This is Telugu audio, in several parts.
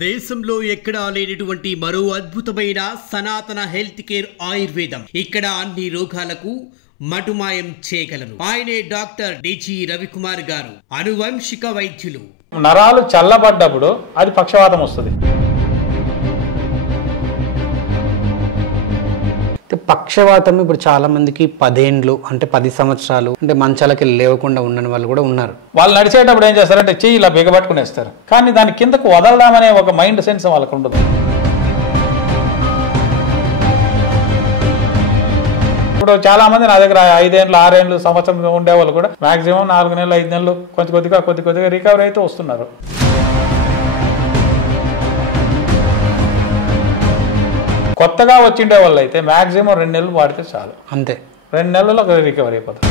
దేశంలో ఎక్కడా లేనటువంటి మరో అద్భుతమైన సనాతన హెల్త్ కేర్ ఆయుర్వేదం. ఇక్కడ అన్ని రోగాలకు మటుమాయం చేయగలరు. ఆయనే డాక్టర్ డిజి రవికుమార్ గారు, అనువంశిక వైద్యులు. నరాలు చల్లబడ్డప్పుడు అది పక్షవాతం వస్తుంది. పక్షవాతం ఇప్పుడు చాలా మందికి 10 ఏండ్లు అంటే 10 సంవత్సరాలు అంటే మంచాలకి లేవకుండా ఉన్న వాళ్ళు కూడా ఉన్నారు. వాళ్ళు నడిచేటప్పుడు ఏం చేస్తారంటే చెయ్యి ఇలా బిగబట్టుకునేస్తారు, కానీ దాని కిందకు వదలడామనే ఒక మైండ్ సెన్స్ వాళ్ళకు ఉండదు. ఇప్పుడు చాలా మంది నా దగ్గర 5 ఏళ్ళు 6 ఏళ్ళు సంవత్సరం ఉండేవాళ్ళు కూడా మాక్సిమం 4 నెలలు 5 నెలలు కొద్ది కొద్దిగా రికవరీ అయితే వస్తున్నారు. కొత్తగా వచ్చిండే వాళ్ళు అయితే మాక్సిమం 2 నెలలు వాడితే చాలు, అంతే. 2 నెలల్లో రికవరీ అయిపోతుంది.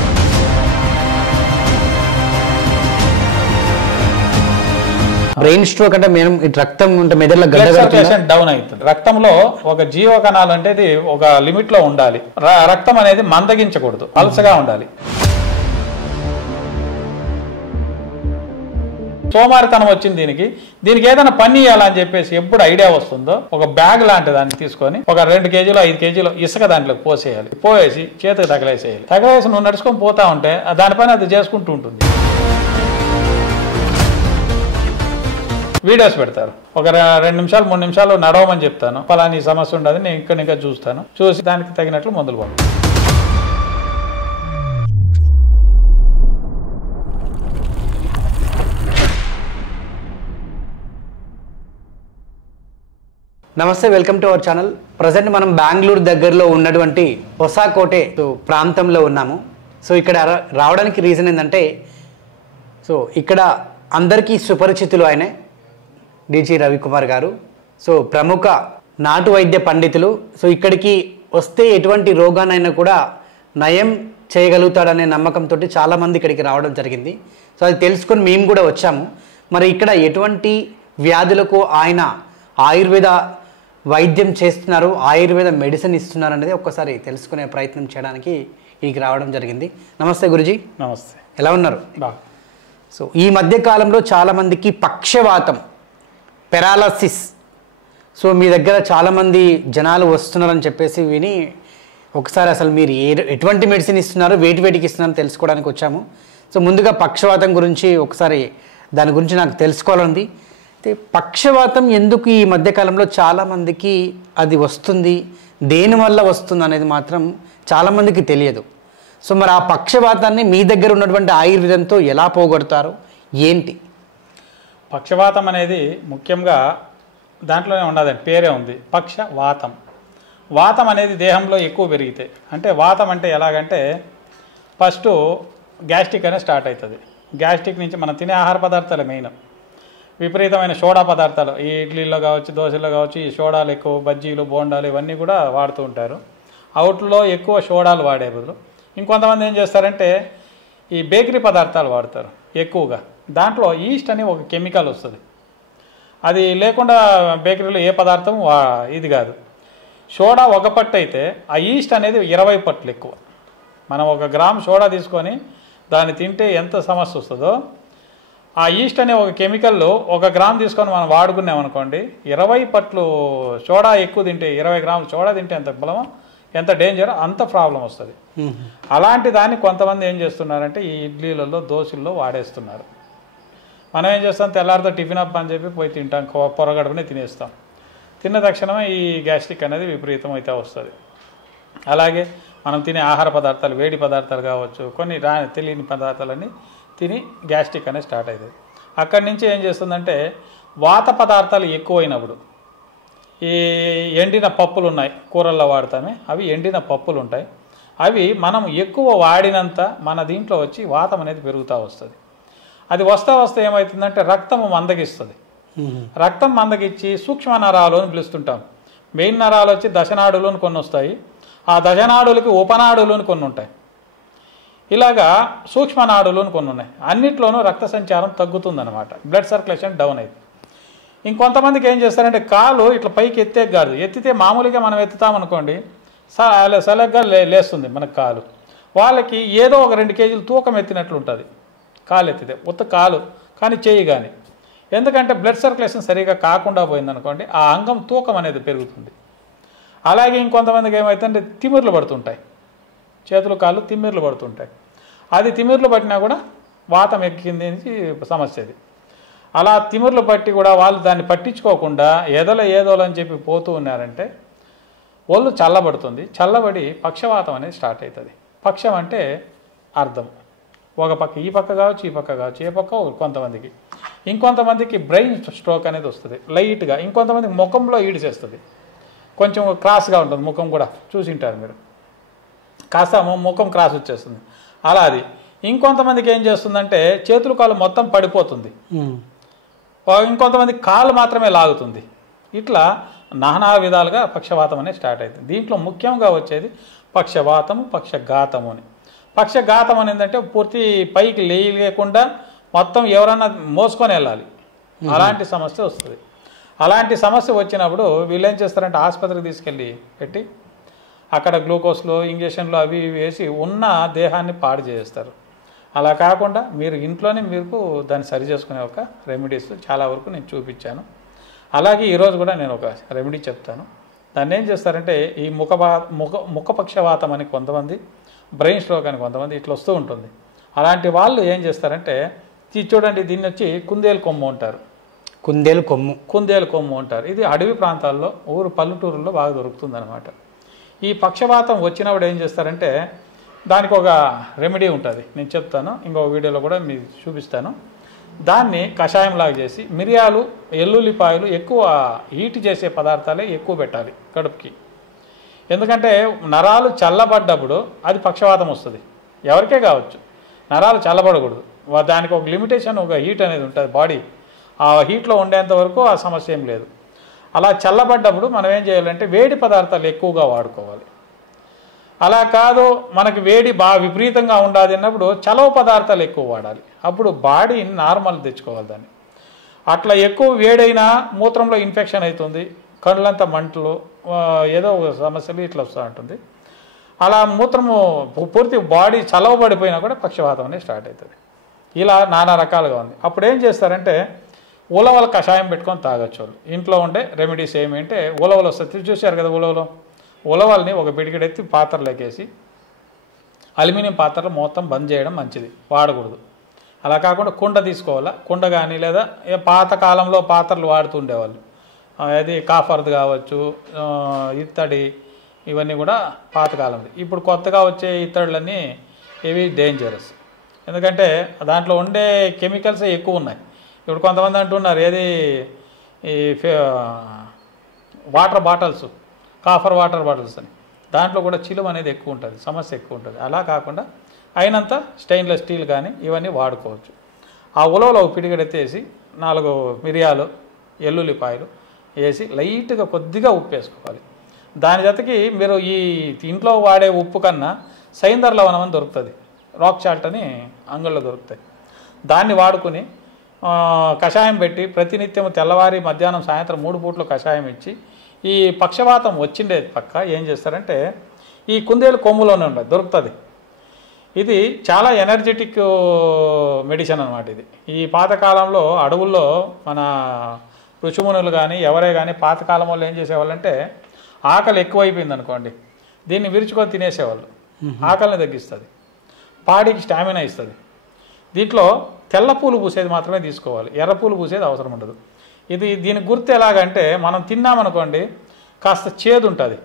బ్రెయిన్ స్ట్రోక్ అంటే మేము రక్తం ఉంటే మెదడులో డౌన్ అవుతుంది. రక్తంలో ఒక జీవ కణాలు అంటే ఒక లిమిట్ లో ఉండాలి. రక్తం అనేది మందగించకూడదు, అలసగా ఉండాలి. సోమారితనం వచ్చింది దీనికి ఏదైనా పని చేయాలని చెప్పేసి ఎప్పుడు ఐడియా వస్తుందో ఒక బ్యాగ్ లాంటి దాన్ని తీసుకొని ఒక 2 కేజీలు 5 కేజీలు ఇసుక దాంట్లోకి పోసేయాలి. పోసి చేతికి తగలేసి నువ్వు నడుచుకొని పోతా ఉంటే దానిపైన అది చేసుకుంటూ ఉంటుంది. వీడియోస్ పెడతారు, ఒక 2 నిమిషాలు 3 నిమిషాలు నడవమని చెప్తాను. ఫలాని సమస్య ఉండదు, నేను ఇంకా చూస్తాను, చూసి దానికి తగినట్లు మందులు పంపుతాను. నమస్తే, welcome to our channel. Present మనం బెంగళూరు దగ్గరలో ఉన్నటువంటి హొసాకోటే ప్రాంతంలో ఉన్నాము. సో ఇక్కడ రావడానికి రీజన్ ఏంటంటే, సో ఇక్కడ అందరికీ సుపరిచితులు ఆయనే డిజి రవికుమార్ గారు. సో ప్రముఖ నాటు వైద్య పండితులు. సో ఇక్కడికి వస్తే ఎటువంటి రోగానైనా కూడా నయం చేయగలుగుతాడనే నమ్మకంతో చాలామంది ఇక్కడికి రావడం జరిగింది. సో అది తెలుసుకొని మేము కూడా వచ్చాము. మరి ఇక్కడ ఎటువంటి వ్యాధులకు ఆయన ఆయుర్వేద వైద్యం చేస్తున్నారు, ఆయుర్వేద మెడిసిన్ ఇస్తున్నారు అనేది ఒక్కసారి తెలుసుకునే ప్రయత్నం చేయడానికి ఇక్కడికి రావడం జరిగింది. నమస్తే గురుజీ. నమస్తే, ఎలా ఉన్నారు? సో ఈ మధ్య కాలంలో చాలామందికి పక్షవాతం, పెరాలసిస్, సో మీ దగ్గర చాలామంది జనాలు వస్తున్నారని చెప్పేసి విని ఒకసారి అసలు మీరు ఎటువంటి మెడిసిన్ ఇస్తున్నారు, వేటికి ఇస్తున్నారో తెలుసుకోవడానికి వచ్చాము. సో ముందుగా పక్షవాతం గురించి ఒకసారి దాని గురించి నాకు తెలుసుకోవాలండి. అయితే పక్షవాతం ఎందుకు ఈ మధ్యకాలంలో చాలామందికి అది వస్తుంది, దేనివల్ల వస్తుంది అనేది మాత్రం చాలామందికి తెలియదు. సో మరి ఆ పక్షవాతాన్ని మీ దగ్గర ఉన్నటువంటి ఆయుర్వేదంతో ఎలా పోగొడతారు, ఏంటి? పక్షవాతం అనేది ముఖ్యంగా దాంట్లోనే ఉండదండి, పేరే ఉంది పక్షవాతం. వాతం అనేది దేహంలో ఎక్కువ పెరిగితే, అంటే వాతం అంటే ఎలాగంటే ఫస్ట్ గ్యాస్ట్రిక్ అనేది స్టార్ట్ అవుతుంది. గ్యాస్ట్రిక్ నుంచి మనం తినే ఆహార పదార్థాలు మెయిన్ విపరీతమైన సోడా పదార్థాలు, ఈ ఇడ్లీలో కావచ్చు దోశల్లో కావచ్చు ఈ సోడాలు ఎక్కువ, బజ్జీలు బోండాలు ఇవన్నీ కూడా వాడుతూ ఉంటారు. అవుట్లో ఎక్కువ సోడాలు వాడే బదులు ఇంకొంతమంది ఏం చేస్తారంటే ఈ బేకరీ పదార్థాలు వాడతారు ఎక్కువగా. దాంట్లో ఈస్ట్ అని ఒక కెమికల్ వస్తుంది, అది లేకుండా బేకరీలో ఏ పదార్థం ఇది కాదు. సోడా 1 పట్టు అయితే ఆ ఈస్ట్ అనేది 20 పట్లు ఎక్కువ. మనం 1 గ్రామ్ సోడా తీసుకొని దాన్ని తింటే ఎంత సమస్య వస్తుందో, ఆ ఈస్ట్ అనే ఒక కెమికల్ 1 గ్రామ్ తీసుకొని మనం వాడుకున్నామనుకోండి, 20 పట్లు సోడా ఎక్కువ తింటే, 20 గ్రాములు సోడా తింటే ఎంత బలమో, ఎంత డేంజర్, అంత ప్రాబ్లం వస్తుంది. అలాంటి దాన్ని కొంతమంది ఏం చేస్తున్నారంటే ఈ ఇడ్లీలలో దోశల్లో వాడేస్తున్నారు. మనం ఏం చేస్తాం, తెల్లారితో టిఫిన్ అప్ అని చెప్పి పోయి తింటాం, పొరగడుపునే తినేస్తాం. తిన్న తక్షణమే ఈ గ్యాస్ట్రిక్ అనేది విపరీతం అయితే వస్తుంది. అలాగే మనం తినే ఆహార పదార్థాలు, వేడి పదార్థాలు కావచ్చు, కొన్ని తెలియని పదార్థాలన్నీ తిని గ్యాస్ట్రిక్ అనేది స్టార్ట్ అవుతుంది. అక్కడి నుంచి ఏం చేస్తుందంటే వాత పదార్థాలు ఎక్కువైనప్పుడు, ఈ ఎండిన పప్పులు ఉన్నాయి, కూరల్లో వాడతామే, అవి ఎండిన పప్పులు ఉంటాయి, అవి మనం ఎక్కువ వాడినంత మన దీంట్లో వచ్చి వాతం అనేది పెరుగుతూ వస్తుంది. అది వస్తే ఏమవుతుందంటే రక్తము మందగిస్తుంది. రక్తం మందగిచ్చి సూక్ష్మ నరాలు అని పిలుస్తుంటాం. మెయిన్ నరాలు వచ్చి దశనాడులు అని కొన్ని వస్తాయి, ఆ దశనాడులకి ఉపనాడులు అని కొన్ని ఉంటాయి, ఇలాగా సూక్ష్మనాడులు అని కొన్ని ఉన్నాయి. అన్నిట్లోనూ రక్త సంచారం తగ్గుతుందన్నమాట, బ్లడ్ సర్క్యులేషన్ డౌన్ అవుతుంది. ఇంకొంతమందికి ఏం చేస్తారంటే కాలు ఇట్లా పైకి ఎత్తే కాదు, ఎత్తితే మామూలుగా మనం ఎత్తుతామనుకోండి సలగ్గా లేస్తుంది మనకు కాలు. వాళ్ళకి ఏదో ఒక 2 కేజీలు తూకం ఎత్తినట్లు ఉంటుంది కాలు ఎత్తితే, ఉత్త కాలు కానీ చేయి కానీ. ఎందుకంటే బ్లడ్ సర్క్యులేషన్ సరిగా కాకుండా పోయిందనుకోండి ఆ అంగం తూకం అనేది పెరుగుతుంది. అలాగే ఇంకొంతమందికి ఏమవుతుందంటే తిమ్మిర్లు పడుతుంటాయి, చేతులు కాళ్ళు తిమ్మిర్లు పడుతుంటాయి. అది తిమ్మిర్లు పట్టినా కూడా వాతం ఎక్కింది సమస్య అది. అలా తిమ్మిర్లు పట్టి కూడా వాళ్ళు దాన్ని పట్టించుకోకుండా ఏదోలో అని చెప్పి పోతూ ఉన్నారంటే ఒళ్ళు చల్లబడుతుంది. చల్లబడి పక్షవాతం అనేది స్టార్ట్ అవుతుంది. పక్షం అంటే అర్థం, ఒక పక్క ఈ పక్క కావచ్చు, ఈ పక్క కావచ్చు, ఏ పక్క కొంతమందికి. ఇంకొంతమందికి బ్రెయిన్ స్ట్రోక్ అనేది వస్తుంది లైట్గా. ఇంకొంతమందికి ముఖంలో ఈడిసేస్తుంది, కొంచెం క్రాస్గా ఉంటుంది ముఖం కూడా, చూసింటారు మీరు, కాస్త ముఖం క్రాస్ వచ్చేస్తుంది అలా. అది ఇంకొంతమందికి ఏం చేస్తుందంటే చేతులు కాళ్ళు మొత్తం పడిపోతుంది, ఇంకొంతమంది కాళ్ళు మాత్రమే లాగుతుంది. ఇట్లా నానా విధాలుగా పక్షవాతం అనేది స్టార్ట్ అవుతుంది. దీంట్లో ముఖ్యంగా వచ్చేది పక్షవాతము, పక్షఘాతము అని. పక్షఘాతం అనేది ఏంటంటే పూర్తి పైకి లేకుండా మొత్తం ఎవరన్నా మోసుకొని వెళ్ళాలి, అలాంటి సమస్య వస్తుంది. అలాంటి సమస్య వచ్చినప్పుడు వీళ్ళు ఏం చేస్తారంటే ఆసుపత్రికి తీసుకెళ్ళి పెట్టి అక్కడ గ్లూకోజ్లో ఇంజక్షన్లు అవి వేసి ఉన్న దేహాన్ని పాడు చేస్తారు. అలా కాకుండా మీరు ఇంట్లోనే మీకు దాన్ని సరి చేసుకునే ఒక రెమెడీస్ చాలా వరకు నేను చూపించాను. అలాగే ఈరోజు కూడా నేను ఒక రెమెడీ చెప్తాను. దాన్ని ఏం చేస్తారంటే ఈ ముఖపక్షవాతం అని కొంతమంది, బ్రెయిన్ స్ట్రోక్ అని కొంతమంది ఇట్లా వస్తూ ఉంటుంది. అలాంటి వాళ్ళు ఏం చేస్తారంటే చూడండి, దీన్ని వచ్చి కుందేలు కొమ్ము అంటారు. కుందేలు కొమ్ము అంటారు. ఇది అడవి ప్రాంతాల్లో పల్లెటూరుల్లో బాగా దొరుకుతుంది అనమాట. ఈ పక్షవాతం వచ్చినప్పుడు ఏం చేస్తారంటే దానికి ఒక రెమెడీ ఉంటుంది, నేను చెప్తాను, ఇంకో వీడియోలో కూడా మీకు చూపిస్తాను. దాన్ని కషాయంలాగా చేసి మిరియాలు, ఎల్లుల్లిపాయలు ఎక్కువ హీట్ చేసే పదార్థాలే ఎక్కువ పెట్టాలి కడుపుకి. ఎందుకంటే నరాలు చల్లబడ్డప్పుడు అది పక్షవాతం వస్తుంది, ఎవరికే కావచ్చు. నరాలు చల్లబడకూడదు, దానికి ఒక లిమిటేషన్, ఒక హీట్ అనేది ఉంటుంది. బాడీ ఆ హీట్లో ఉండేంత వరకు ఆ సమస్య ఏం లేదు. అలా చల్లబడ్డప్పుడు మనం ఏం చేయాలంటే వేడి పదార్థాలు ఎక్కువగా వాడుకోవాలి. అలా కాదు మనకి వేడి బాగా విపరీతంగా ఉండాలి అన్నప్పుడు చలవ పదార్థాలు ఎక్కువ వాడాలి. అప్పుడు బాడీని నార్మల్ తెచ్చుకోవాలి దాన్ని. అట్లా ఎక్కువ వేడైనా మూత్రంలో ఇన్ఫెక్షన్ అవుతుంది, కళ్ళంతా మంటలు, ఏదో ఒక సమస్యలు ఇట్లా వస్తూ ఉంటుంది. అలా మూత్రము పూర్తి బాడీ చలవబడిపోయినా కూడా పక్షవాతం అనేది స్టార్ట్ అవుతుంది. ఇలా నానా రకాలుగా ఉంది. అప్పుడు ఏం చేస్తారంటే ఉలవల కషాయం పెట్టుకొని తాగొచ్చు వాళ్ళు. ఇంట్లో ఉండే రెమెడీస్ ఏమంటే ఉలవలు వస్తాయి, చూశారు కదా ఉలవల్ని ఒక పిడికిడెత్తి పాత్రలోకి వేసి అల్యూమినియం పాత్రలు మొత్తం బంద్ చేయడం మంచిది, వాడకూడదు. అలా కాకుండా కుండ తీసుకోవాలా, కుండ కానీ లేదా పాతకాలంలో పాత్రలు వాడుతుండేవాళ్ళు, అది కాఫర్ది కావచ్చు, ఇత్తడి, ఇవన్నీ కూడా పాతకాలంలో. ఇప్పుడు కొత్తగా వచ్చే ఇత్తడులన్నీ ఇవి డేంజరస్, ఎందుకంటే దాంట్లో ఉండే కెమికల్స్ ఎక్కువ ఉన్నాయి. ఇప్పుడు కొంతమంది అంటున్నారు ఏది ఈ water bottles, copper water bottles అని, దాంట్లో కూడా చిలువ అనేది ఎక్కువ ఉంటుంది, సమస్య ఎక్కువ ఉంటుంది. అలా కాకుండా అయినంత స్టెయిన్లెస్ స్టీల్ కానీ ఇవన్నీ వాడుకోవచ్చు. ఆ ఉలవలో పిడిగడెత్తేసి 4 మిరియాలు, ఎల్లుల్లిపాయలు వేసి లైట్గా కొద్దిగా ఉప్పు వేసుకోవాలి. దాని జతకి మీరు ఈ ఇంట్లో వాడే ఉప్పు కన్నా సైందర్ లవణం అని దొరుకుతుంది, రాక్ సాల్ట్ అని అంగళ్ళలో దొరుకుతాయి. దాన్ని వాడుకుని కషాయం పెట్టి ప్రతినిత్యం తెల్లవారి, మధ్యాహ్నం, సాయంత్రం 3 పూట్లు కషాయం ఇచ్చి ఈ పక్షవాతం వచ్చిండే పక్క ఏం చేస్తారంటే ఈ కుందేలు కొమ్ములోనే ఉండదు, దొరుకుతుంది. ఇది చాలా ఎనర్జెటిక్ మెడిసిన్ అనమాట. ఇది ఈ పాతకాలంలో అడవుల్లో మన ఋషిమునులు కానీ ఎవరే కానీ పాతకాలం వాళ్ళు ఏం చేసేవాళ్ళంటే ఆకలి ఎక్కువైపోయింది అనుకోండి, దీన్ని విరుచుకొని తినేసేవాళ్ళు. ఆకలిని తగ్గిస్తుంది, బాడీకి స్టామినా ఇస్తుంది. దీంట్లో తెల్ల పూలు పూసేది మాత్రమే తీసుకోవాలి, ఎర్ర పూలు పూసేది అవసరం ఉండదు. దీని గుర్తు ఎలాగంటే మనం తిన్నామనుకోండి కాస్త చేదు ఉంటుంది,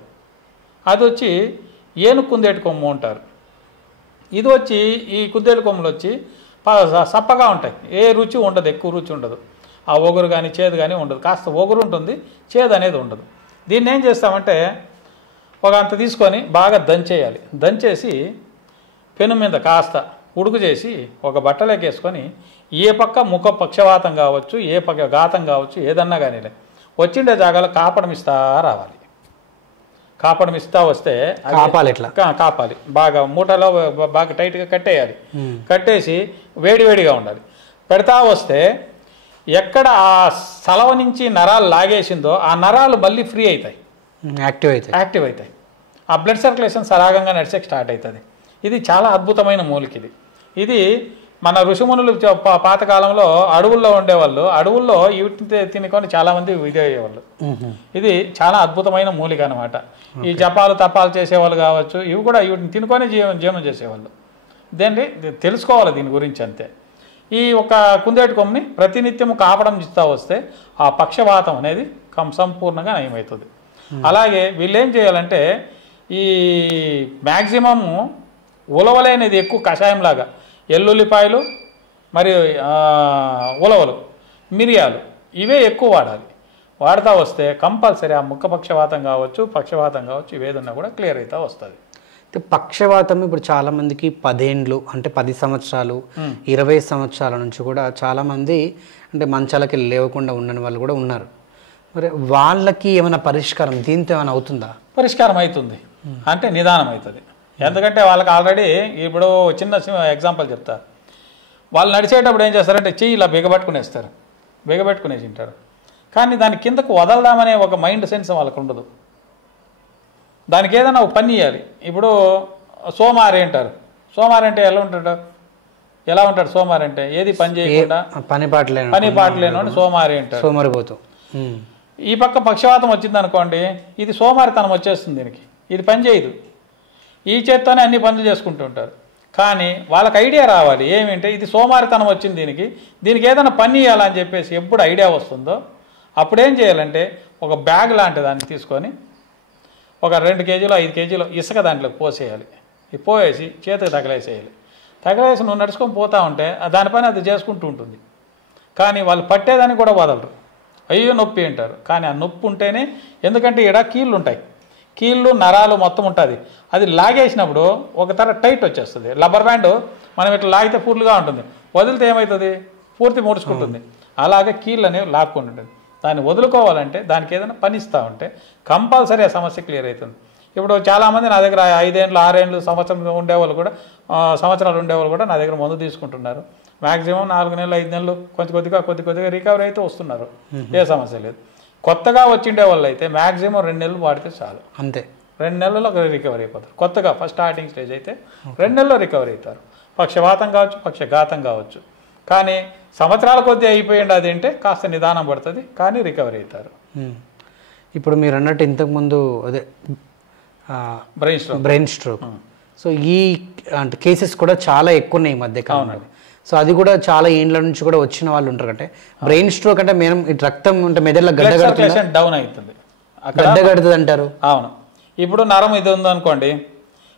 అది వచ్చి ఏనుగు కుందేటి కొమ్ము అంటారు. ఇది వచ్చి ఈ కుందేటి కొమ్ములు వచ్చి సప్పగా ఉంటాయి, ఏ రుచి ఉండదు, ఎక్కువ రుచి ఉండదు. ఆ ఒగురు కానీ చేదు కానీ ఉండదు, కాస్త ఒగురు ఉంటుంది, చేదు అనేది ఉండదు. దీన్ని ఏం చేస్తామంటే ఒక అంత తీసుకొని బాగా దంచేయాలి. దంచేసి పెను మీద కాస్త ఉడుకు చేసి ఒక బట్టలోకి వేసుకొని ఏ పక్క ముఖ పక్షవాతం కావచ్చు, ఏ పక్క ఘాతం కావచ్చు, ఏదన్నా కానీ వచ్చిండే జాగాలో కాపడం ఇస్తా రావాలి. కాపడం ఇస్తా వస్తే కాపాలి, బాగా మూటలో బాగా టైట్గా కట్టేయాలి. కట్టేసి వేడివేడిగా ఉండాలి. పెడతా వస్తే ఎక్కడ ఆ సలవ నుంచి నరాలు లాగేసిందో ఆ నరాలు మళ్ళీ ఫ్రీ అవుతాయి, యాక్టివ్ అవుతాయి. ఆ బ్లడ్ సర్క్యులేషన్ సరాగంగా నడిచే స్టార్ట్ అవుతుంది. ఇది చాలా అద్భుతమైన మూలిక. ఇది మన ఋషిమునులు పాతకాలంలో అడవుల్లో ఉండేవాళ్ళు, అడవుల్లో వీటిని తినుకొని చాలామంది ఇది అయ్యేవాళ్ళు. ఇది చాలా అద్భుతమైన మూలిక అనమాట. ఈ జపాలు తపాలు చేసేవాళ్ళు కావచ్చు, ఇవి కూడా వీటిని తినుకొని జీవనం చేసేవాళ్ళు. దేన్ని తెలుసుకోవాలి దీని గురించి అంతే. ఈ ఒక కుందేటి కొమ్మిని ప్రతినిత్యం కాపడం ఇస్తూ వస్తే ఆ పక్షవాతం అనేది సంపూర్ణంగా నయమవుతుంది. అలాగే వీళ్ళు ఏం చేయాలంటే ఈ మ్యాక్సిమము ఉలవలేనిది ఎక్కువ కషాయంలాగా ఎల్లుల్లిపాయలు మరియు ఉలవలు, మిరియాలు ఇవే ఎక్కువ వాడాలి. వాడుతూ వస్తే కంపల్సరీ ఆ ముక్క పక్షవాతం కావచ్చు, పక్షవాతం కావచ్చు, ఇవేదన్నా కూడా క్లియర్ అవుతూ వస్తుంది. పక్షవాతం ఇప్పుడు చాలామందికి 10 ఏండ్లు అంటే 10 సంవత్సరాలు 20 సంవత్సరాల నుంచి కూడా చాలామంది అంటే మంచాలకి లేవకుండా ఉండని వాళ్ళు కూడా ఉన్నారు. మరి వాళ్ళకి ఏమైనా పరిష్కారం దీంతో ఏమైనా అవుతుందా? పరిష్కారం అవుతుంది అంటే నిదానం అవుతుంది. ఎందుకంటే వాళ్ళకి ఆల్రెడీ ఇప్పుడు చిన్న ఎగ్జాంపుల్ చెప్తా. వాళ్ళు నడిచేటప్పుడు ఏం చేస్తారంటే చెయ్యి ఇలా బిగబట్టుకునేస్తారు, బిగబెట్టుకునేసి తింటారు. కానీ దాని కిందకు వదలదామనే ఒక మైండ్ సెన్స్ వాళ్ళకు ఉండదు. దానికి ఏదైనా ఒక పని చేయాలి. ఇప్పుడు సోమారి అంటారు. సోమారి అంటే ఎలా ఉంటాడు సోమారి అంటే? ఏది పని చేయకుండా పని పాట లేని సోమారి అంటారు. సోమరిపోతూ. ఈ పక్క పక్షవాతం వచ్చింది అనుకోండి, ఇది సోమారితనం వచ్చేస్తుంది దీనికి. ఇది పని చేయదు, ఈ చేత్తోనే అన్ని పనులు చేసుకుంటూ ఉంటారు. కానీ వాళ్ళకి ఐడియా రావాలి ఏమిటంటే ఇది సోమారితనం వచ్చింది దీనికి ఏదైనా పని చేయాలని చెప్పేసి ఎప్పుడు ఐడియా వస్తుందో అప్పుడేం చేయాలంటే ఒక బ్యాగ్ లాంటి దాన్ని తీసుకొని ఒక 2 కేజీలు 5 కేజీలు ఇసుక దాంట్లోకి పోసేయాలి. ఇది పోయేసి చేతికి తగలేసేయాలి. తగలేసి నువ్వు నడుచుకొని పోతా ఉంటే దానిపైన అది చేసుకుంటూ ఉంటుంది. కానీ వాళ్ళు పట్టేదాన్ని కూడా వదలరు. అయ్యో నొప్పి అంటారు. కానీ ఆ నొప్పి ఉంటేనే, ఎందుకంటే ఇక్కడ కీళ్ళు ఉంటాయి, కీళ్ళు నరాలు మొత్తం ఉంటుంది. అది లాగేసినప్పుడు ఒక తర టైట్ వచ్చేస్తుంది. రబ్బర్ బ్యాండ్ మనం ఇట్లా లాగితే ఫుల్గా ఉంటుంది, వదిలితే ఏమవుతుంది? పూర్తి ముడుచుకుంటుంది. అలాగే కీళ్ళు అనేవి లాక్కుంటుంటుంది. దాన్ని వదులుకోవాలంటే దానికి ఏదైనా పని ఇస్తూ ఉంటే కంపల్సరీ ఆ సమస్య క్లియర్ అవుతుంది. ఇప్పుడు చాలామంది నా దగ్గర 5 ఏళ్ళు 6 ఏళ్ళు సంవత్సరాలు ఉండేవాళ్ళు కూడా నా దగ్గర మందు తీసుకుంటున్నారు. మ్యాక్సిమం 4 నెలలు 5 నెలలు కొద్దిగా రికవరీ అయితే వస్తున్నారు. ఏ సమస్య లేదు. కొత్తగా వచ్చిండే వాళ్ళు అయితే మ్యాక్సిమం 2 నెలలు వాడితే చాలు, అంతే. 2 నెలల్లో రికవరీ అయిపోతారు. కొత్తగా ఫస్ట్ స్టార్టింగ్ స్టేజ్ అయితే 2 నెలల్లో రికవరీ అవుతారు. పక్షవాతం కావచ్చు, పక్షఘాతం కావచ్చు. కానీ సంవత్సరాల కొద్దీ అయిపోయింది అది అంటే కాస్త నిదానం పడుతుంది, కానీ రికవరీ అవుతారు. ఇప్పుడు మీరు అన్నట్టు ఇంతకుముందు అదే బ్రెయిన్ స్ట్రోక్, సో ఈ అంటే కేసెస్ కూడా చాలా ఎక్కువ ఉన్నాయి ఈ మధ్య కాలంలో. సో అది కూడా చాలా ఏండ్ల నుంచి కూడా వచ్చిన వాళ్ళు ఉంటారు. అంటే బ్రెయిన్ స్ట్రోక్ అంటే మేము రక్తం అంటే మెదడులో గడ్డగడుతుంది, డౌన్ అవుతుంది, గడ్డగడుతుంది అంటారు. అవును. ఇప్పుడు నరం ఇది ఉందనుకోండి,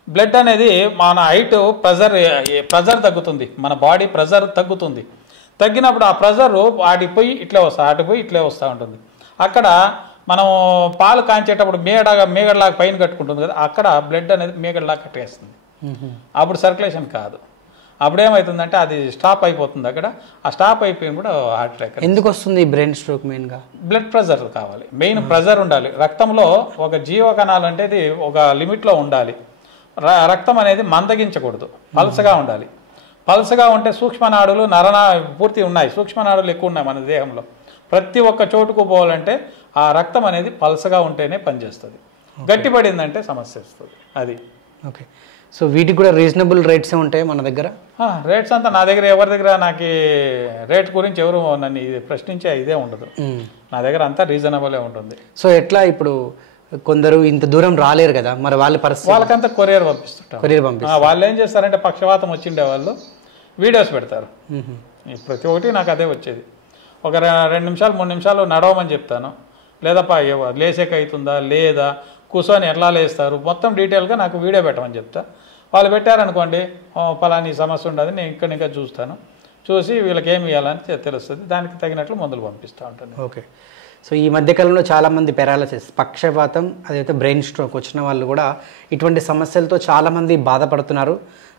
బ్లడ్ అనేది మన హైట్ ప్రెజర్ తగ్గుతుంది, మన బాడీ ప్రెజర్ తగ్గుతుంది. తగ్గినప్పుడు ఆ ప్రెజర్ ఆడిపోయి ఇట్లే వస్తూ ఉంటుంది. అక్కడ మనం పాలు కాంచేటప్పుడు మేగడలాగా పైన కట్టుకుంటుంది కదా, అక్కడ బ్లడ్ అనేది మేగడలాగా కట్టేస్తుంది. అప్పుడు సర్క్యులేషన్ కాదు. అప్పుడు ఏమవుతుందంటే అది స్టాప్ అయిపోతుంది. అక్కడ ఆ స్టాప్ అయిపోయి కూడా హార్ట్ అటాక్. ఎందుకు వస్తుంది బ్రెయిన్ స్ట్రోక్? మెయిన్గా బ్లడ్ ప్రెజర్ కావాలి, మెయిన్ ప్రెజర్ ఉండాలి రక్తంలో. ఒక జీవకణాలు అంటే ఒక లిమిట్లో ఉండాలి. రక్తం అనేది మందగించకూడదు, పల్సగా ఉండాలి. పల్సగా ఉంటే సూక్ష్మనాడులు పూర్తి ఉన్నాయి, సూక్ష్మనాడులు ఎక్కువ ఉన్నాయి మన దేహంలో. ప్రతి ఒక్క చోటుకు పోవాలంటే ఆ రక్తం అనేది పల్సగా ఉంటేనే పనిచేస్తుంది. గట్టిపడిందంటే సమస్య వస్తుంది. అది ఓకే. సో వీటికి కూడా రీజనబుల్ రేట్సే ఉంటాయి మన దగ్గర? రేట్స్ అంతా నా దగ్గర ఎవరి దగ్గర నాకు రేట్ గురించి ఎవరు నన్ను ప్రశ్నించే ఇదే ఉండదు. నా దగ్గర అంతా రీజనబులే ఉంటుంది. సో ఎట్లా ఇప్పుడు కొందరు ఇంత దూరం రాలేరు కదా, మరి వాళ్ళ పరిస్థితి? వాళ్ళకంతా కొరియర్ పంపిస్తారు. వాళ్ళు ఏం చేస్తారంటే పక్షవాతం వచ్చిండే వాళ్ళు వీడియోస్ పెడతారు. ప్రతి ఒక్కటి నాకు అదే వచ్చేది. ఒక 2 నిమిషాలు 3 నిమిషాలు నడవమని చెప్తాను, లేదా లేసేక అవుతుందా లేదా, కూర్చొని ఎట్లా లేస్తారు, మొత్తం డీటెయిల్గా నాకు వీడియో పెట్టమని చెప్తా. వాళ్ళు పెట్టారనుకోండి, పలాని సమస్య ఉండదు, నేను ఇంకా చూస్తాను, చూసి వీళ్ళకి ఏమి ఇవ్వాలని తెలుస్తుంది, దానికి తగినట్లు మందులు పంపిస్తూ ఉంటాను. ఓకే. సో ఈ మధ్యకాలంలో చాలామంది పెరాలసిస్, పక్షపాతం, అదైతే బ్రెయిన్ స్ట్రోక్ వచ్చిన వాళ్ళు కూడా ఇటువంటి సమస్యలతో చాలామంది బాధపడుతున్నారు.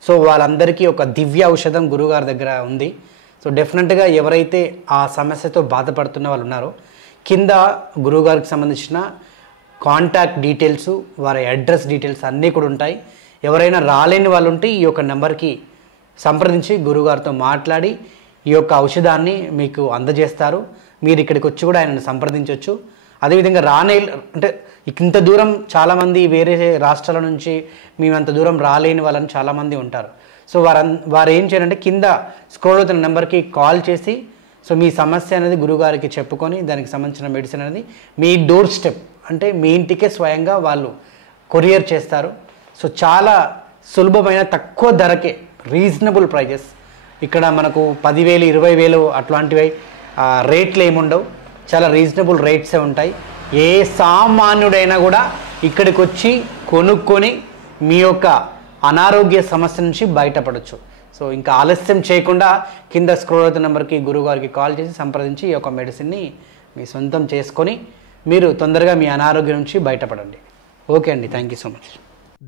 సో వాళ్ళందరికీ ఒక దివ్య ఔషధం గురువుగారి దగ్గర ఉంది. సో డెఫినెట్గా ఎవరైతే ఆ సమస్యతో బాధపడుతున్న వాళ్ళు ఉన్నారో కింద గురువుగారికి సంబంధించిన కాంటాక్ట్ డీటెయిల్స్, వారి అడ్రస్ డీటెయిల్స్ అన్నీ కూడా ఉంటాయి. ఎవరైనా రాలేని వాళ్ళు ఉంటే ఈ యొక్క నెంబర్కి సంప్రదించి గురువుగారితో మాట్లాడి ఈ యొక్క ఔషధాన్ని మీకు అందజేస్తారు. మీరు ఇక్కడికి వచ్చి కూడా ఆయనను సంప్రదించవచ్చు. అదేవిధంగా అంటే ఇంత దూరం చాలామంది వేరే రాష్ట్రాల నుంచి మేము అంత దూరం రాలేని వాళ్ళని చాలామంది ఉంటారు. సో వారు ఏం చేయాలంటే కింద స్క్రోల్ అవుతున్న నెంబర్కి కాల్ చేసి సో మీ సమస్య అనేది గురువుగారికి చెప్పుకొని దానికి సంబంధించిన మెడిసిన్ అనేది మీ డోర్ స్టెప్ అంటే మీ ఇంటికే స్వయంగా వాళ్ళు కొరియర్ చేస్తారు. సో చాలా సులభమైన తక్కువ ధరకే రీజనబుల్ ప్రైజెస్. ఇక్కడ మనకు 10,000 20,000 అట్లాంటివి రేట్లు ఏముండవు, చాలా రీజనబుల్ రేట్సే ఉంటాయి. ఏ సామాన్యుడైనా కూడా ఇక్కడికి వచ్చి కొనుక్కొని మీ యొక్క అనారోగ్య సమస్య నుంచి బయటపడవచ్చు. సో ఇంకా ఆలస్యం చేయకుండా కింద స్క్రోల్ అవుతున్న నెంబర్కి గురువుగారికి కాల్ చేసి సంప్రదించి ఈ యొక్క మెడిసిన్ని మీ సొంతం చేసుకొని మీరు తొందరగా మీ అనారోగ్యం నుంచి బయటపడండి. ఓకే అండి, థ్యాంక్ యూ సో మచ్.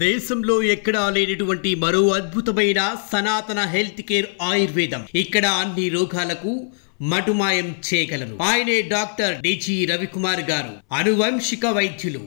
దేశంలో ఎక్కడా లేనటువంటి మరో అద్భుతమైన సనాతన హెల్త్ కేర్ ఆయుర్వేదం. ఇక్కడ అన్ని రోగాలకు మటుమాయం చేయగలరు. ఆయనే డాక్టర్ డిజి రవికుమార్ గారు, అనువంశిక వైద్యులు.